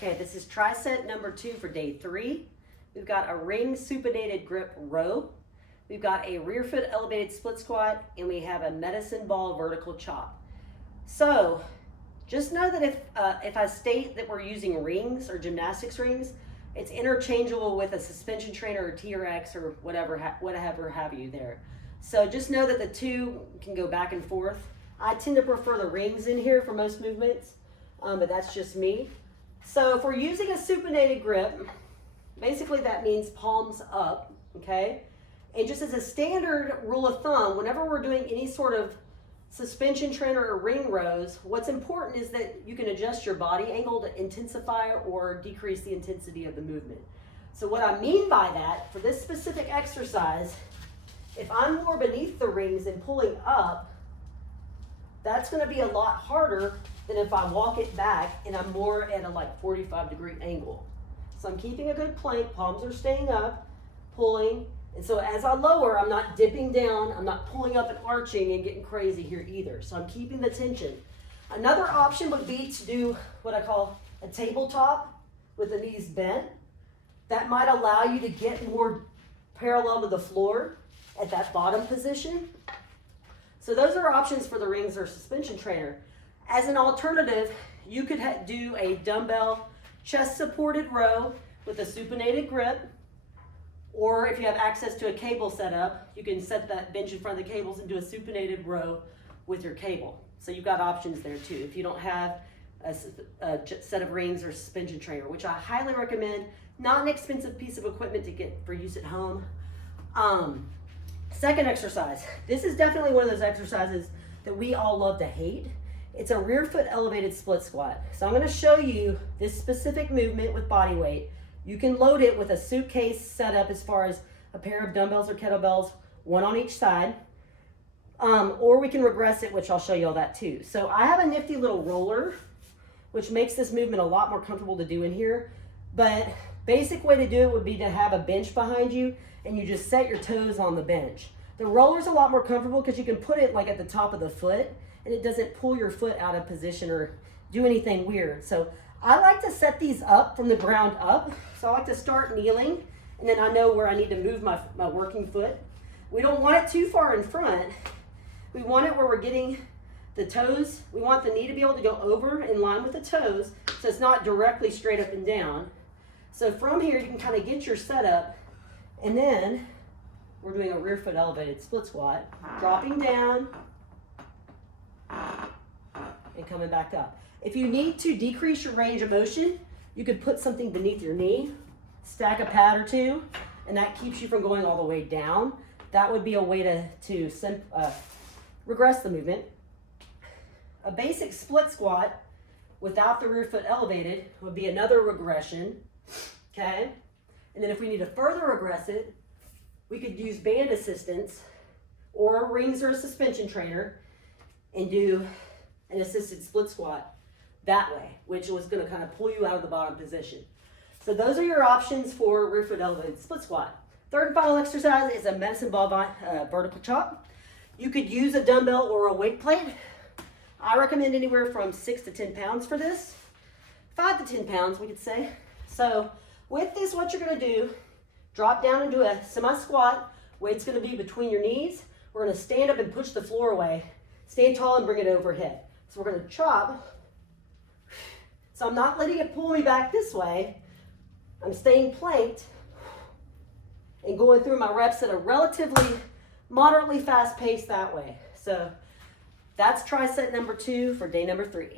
Okay, this is tri-set number 2 for day 3. We've got a ring supinated grip row. We've got a rear foot elevated split squat, and we have a medicine ball vertical chop. So just know that if I state that we're using rings or gymnastics rings, it's interchangeable with a suspension trainer or TRX or whatever have you there. So just know that the two can go back and forth. I tend to prefer the rings in here for most movements, but that's just me. So if we're using a supinated grip, basically that means palms up, okay? And just as a standard rule of thumb, whenever we're doing any sort of suspension trainer or ring rows, what's important is that you can adjust your body angle to intensify or decrease the intensity of the movement. So what I mean by that, for this specific exercise, if I'm more beneath the rings and pulling up, that's going to be a lot harder than if I walk it back and I'm more at a 45-degree angle. So I'm keeping a good plank, palms are staying up, pulling, and so as I lower, I'm not dipping down, I'm not pulling up and arching and getting crazy here either. So I'm keeping the tension. Another option would be to do what I call a tabletop with the knees bent. That might allow you to get more parallel to the floor at that bottom position. So those are options for the rings or suspension trainer. As an alternative, you could do a dumbbell chest supported row with a supinated grip, or if you have access to a cable setup, you can set that bench in front of the cables and do a supinated row with your cable. So you've got options there too if you don't have a set of rings or suspension trainer, which I highly recommend. Not an expensive piece of equipment to get for use at home. Second exercise. This is definitely one of those exercises that we all love to hate. It's a rear foot elevated split squat. So I'm going to show you this specific movement with body weight. You can load it with a suitcase setup as far as a pair of dumbbells or kettlebells, one on each side. Or we can regress it, which I'll show you all that too. So I have a nifty little roller, which makes this movement a lot more comfortable to do in here. But basic way to do it would be to have a bench behind you and you just set your toes on the bench. The roller's a lot more comfortable because you can put it at the top of the foot and it doesn't pull your foot out of position or do anything weird. So I like to set these up from the ground up. So I like to start kneeling and then I know where I need to move my working foot. We don't want it too far in front. We want it where we're getting the toes. We want the knee to be able to go over in line with the toes so it's not directly straight up and down. So from here you can kind of get your setup, and then we're doing a rear foot elevated split squat, dropping down and coming back up. If you need to decrease your range of motion, you could put something beneath your knee, stack a pad or two, and that keeps you from going all the way down. That would be a way to regress the movement. A basic split squat without the rear foot elevated would be another regression, okay? And then if we need to further regress it, we could use band assistance or rings or a suspension trainer and do an assisted split squat that way, which was going to kind of pull you out of the bottom position. So those are your options for rear foot elevated split squat. Third and final exercise is a medicine ball vertical chop. You could use a dumbbell or a weight plate. I recommend anywhere from 6 to 10 pounds for this. 5 to 10 pounds, we could say. So with this, what you're going to do, drop down into a semi-squat. Weight's going to be between your knees. We're going to stand up and push the floor away. Stay tall and bring it overhead. So we're going to chop. So I'm not letting it pull me back this way. I'm staying planked and going through my reps at a relatively moderately fast pace that way. So that's tri-set number 2 for day number 3.